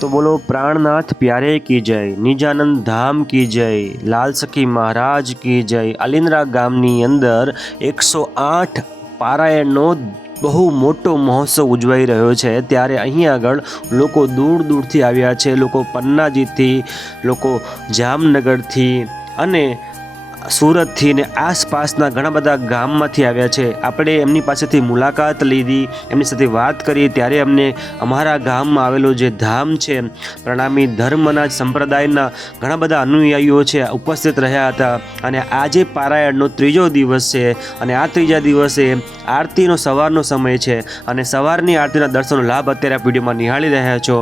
तो बोलो प्राणनाथ प्यारे की जय, निजानंद धाम की जय, लाल सखी महाराज की जय। अलिंद्रा गामनी अंदर 108 પારાયણનો બહુ મોટો મહોત્સવ ઉજવાઈ રહ્યો છે। ત્યારે અહીં આગળ લોકો દૂર દૂરથી આવ્યા છે। લોકો પન્નાજીથી, લોકો જામનગરથી અને સુરતથી ને આસપાસના ઘણા બધા ગામમાંથી આવ્યા છે। આપણે એમની પાસેથી મુલાકાત લીધી, એમની સાથે વાત કરી, ત્યારે અમને અમારા ગામમાં આવેલું જે ધામ છે, પ્રણામી ધર્મના સંપ્રદાયના ઘણા બધા અનુયાયીઓ છે ઉપસ્થિત રહ્યા હતા। અને આજે પારાયણનો ત્રીજો દિવસ છે અને આ ત્રીજા દિવસે આરતીનો સવારનો સમય છે અને સવારની આરતીના દર્શનનો લાભ અત્યારે આ વિડીયોમાં નિહાળી રહ્યા છો।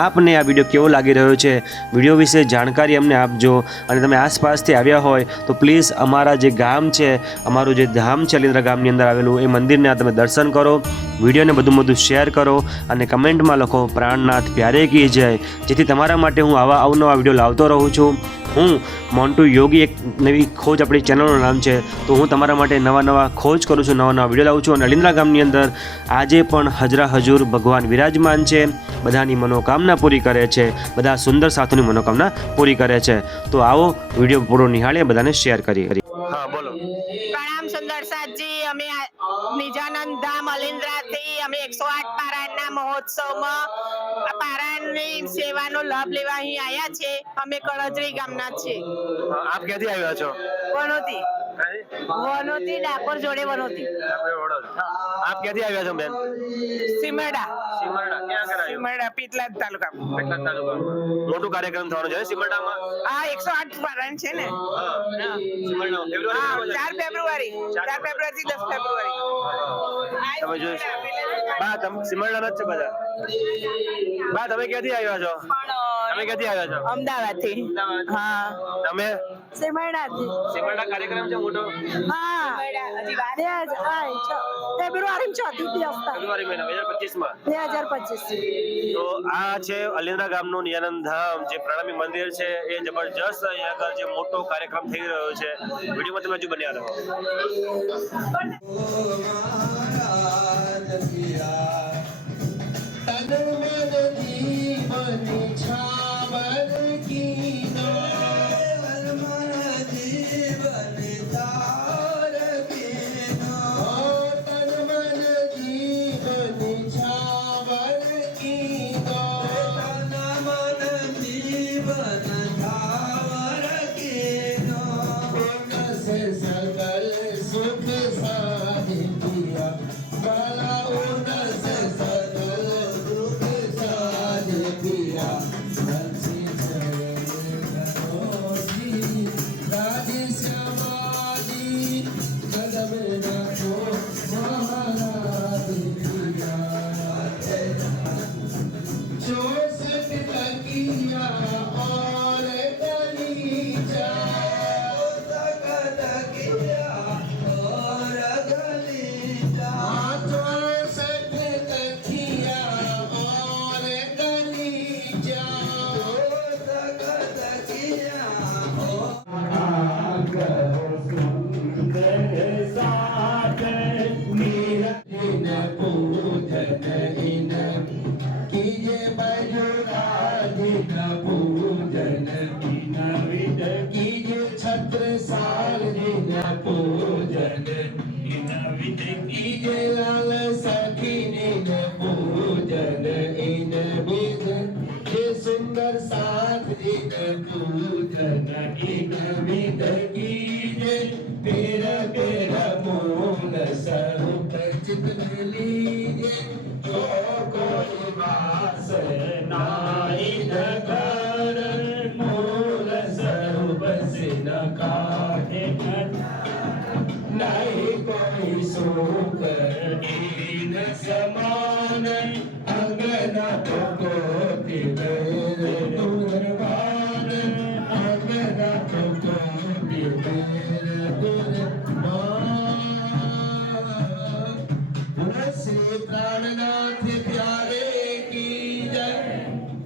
આપને આ વિડીયો કેવો લાગી રહ્યો છે, વિડીયો વિશે જાણકારી અમને આપજો। અને તમે આસપાસથી આવ્યા હોય તો પ્લીઝ અમારા જે ગામ છે, અમારું જે ધામ છે અલિન્દ્રા ગામની અંદર આવેલું, એ મંદિરને તમે દર્શન કરો, વિડીયોને બધું શેર કરો અને કમેન્ટમાં લખો પ્રાણનાથ પ્યારે કી જય, જેથી તમારા માટે હું આવા અવનવા વિડીયો લાવતો રહું છું। હું મોન્ટુ યોગી, એક નવી ખોજ આપણી ચેનલનું નામ છે, તો હું તમારા માટે નવા ખોજ કરું છું, નવા વિડીયો લાવું છું। અને અલિન્દ્રા ગામની અંદર આજે પણ હજરા હજુર ભગવાન વિરાજમાન છે, બધાની મનોકામના પૂરી કરે છે, બધા સુંદર સાથોની મનોકામના પૂરી કરે છે। તો આવો વિડીયો પૂરો નિહાળીએ, બધાને શેર કરી। હા બોલો। પ્રણામ સુંદર સાતજી। અમે નિજાનંદ ધામ અલિન્દ્રાથી અમે 108 પારાયણના મહોત્સવમાં પારાયણની સેવાનો લાભ લેવા અહીં આવ્યા છે। અમે કળજરી ગામના છીએ। આપ ક્યાંથી આવ્યા છો? વનોતી ડાકોર જોડે વનોતી। આપ ક્યાંથી આવ્યા છો બેન? સિમરડા સિમરડા ક્યાં આગળ આવ્યું? સિમરડા પીટલાદ તાલુકા। કેટલા તાલુકામાં મોટો કાર્યક્રમ થવાનો છે સિમરડામાં? આ 108 પારાયણ છે ને? સિમરડા ફેબ્રુઆરી 4 ફેબ્રુઆરી થી 10 ફેબ્રુઆરી। તમે જોઈ બા, તમે સિમરડાના જ છો બધા? બા તમે ક્યાંથી આવ્યા છો? તમે ક્યાંથી આવ્યા છો? અમદાવાદથી। હા તમે? સિમરડાથી। સિમરડા કાર્યક્રમ છે મોટો? હા ફેબ્રુઆરી 4 ફેબ્રુઆરી મહિના 2025 માં। 2025। તો આ છે અલિન્દ્રા ગામનું નિજાનંદ ધામ, જે પ્રણામી મંદિર છે, એ જબરજસ્ત અહીંયા આગળ જે મોટો કાર્યક્રમ થઈ રહ્યો છે। વિડીયોમાં તમે હજુ બન્યા રહો। सुंदर साथ इन पूजन इन विद कीजे तेरा तेरा मूल स्वरूप चित्त लीजे जो कोई वास नाइद कर मूल स्वरूप सिन काहे नहीं कोई सुख इन समान अंगना तो श्री प्राणनाथ प्यारे की जय।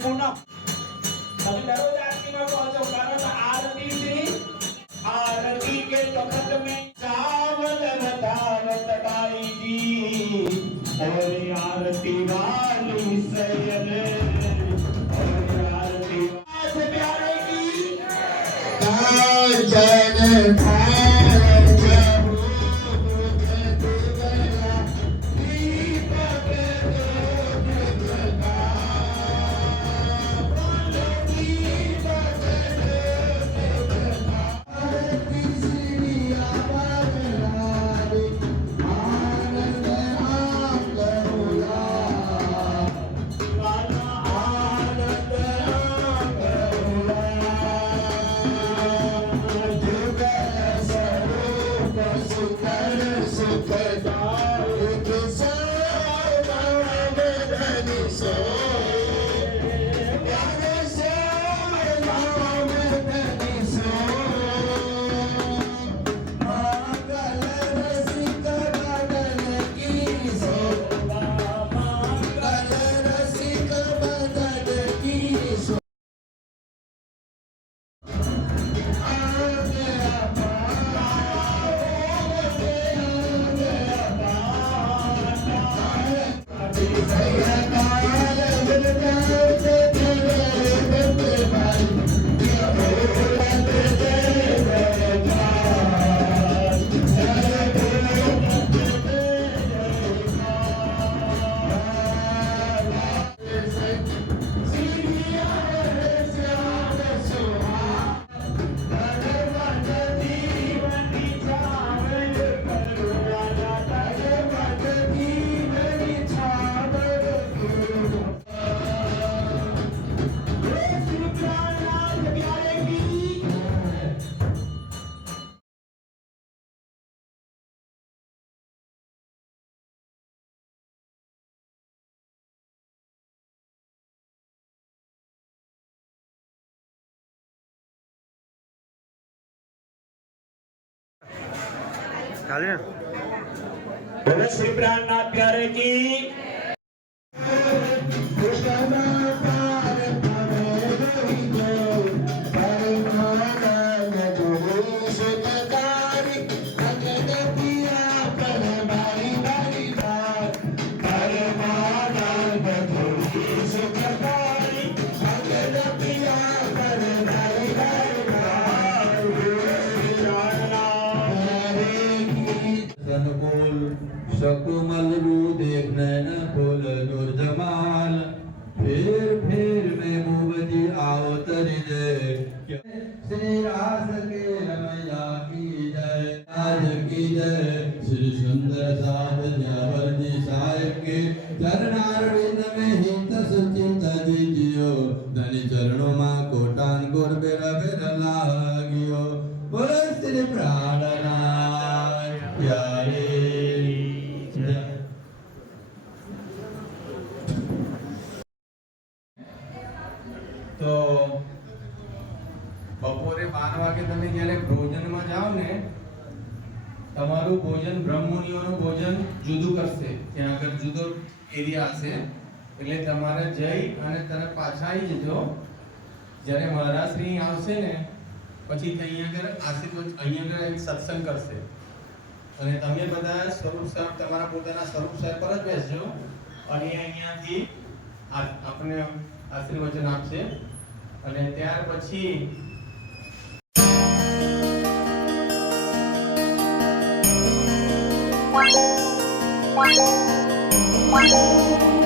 पूनम તમે દરરોજ આરતીમાં પહોંચો કારણ આરતી થી आरती के वक्त में चावल बतावत बाई जी और आरती वाली सैयद और आरती से प्यारे की कांचन ચાલે ને बोले श्री प्राणनाथ प्यारे की अनुकूल शकुमल रू देख नैन खोल नूर जमाल फिर में मुबजी आओ तरी दे श्री रास के रमैया की जय आज की जय श्री सुंदर साध जावरजी साहिब के चरणारविंद में हित सुचित दीजियो धनी चरणों में कोटान कोर बेरा बेरा लागियो बोलो श्री प्राणनाथ प्यारे તો બપોરે 12 વાગે તમે જ્યારે ભોજનમાં જાઓ ને તમારું ભોજન બ્રહ્મુનિઓનું ભોજન જુદું કરશે ત્યાં આગળ જુદો એરિયા હશે એટલે તમારે જઈ અને તમે પાછા આવી જજો જ્યારે મહારાજશ્રી આવશે ને પછી અહીંયા આગળ આશીર્વાદ અહીંયા આગળ એક સત્સંગ કરશે અને તમે બધા સ્વરૂપ સાહેબ તમારા પોતાના સ્વરૂપ સાહેબ પર જ બેસજો અને અહીંયાથી આપણે આશીર્વચન આપશે અને ત્યાર પછી Thank you.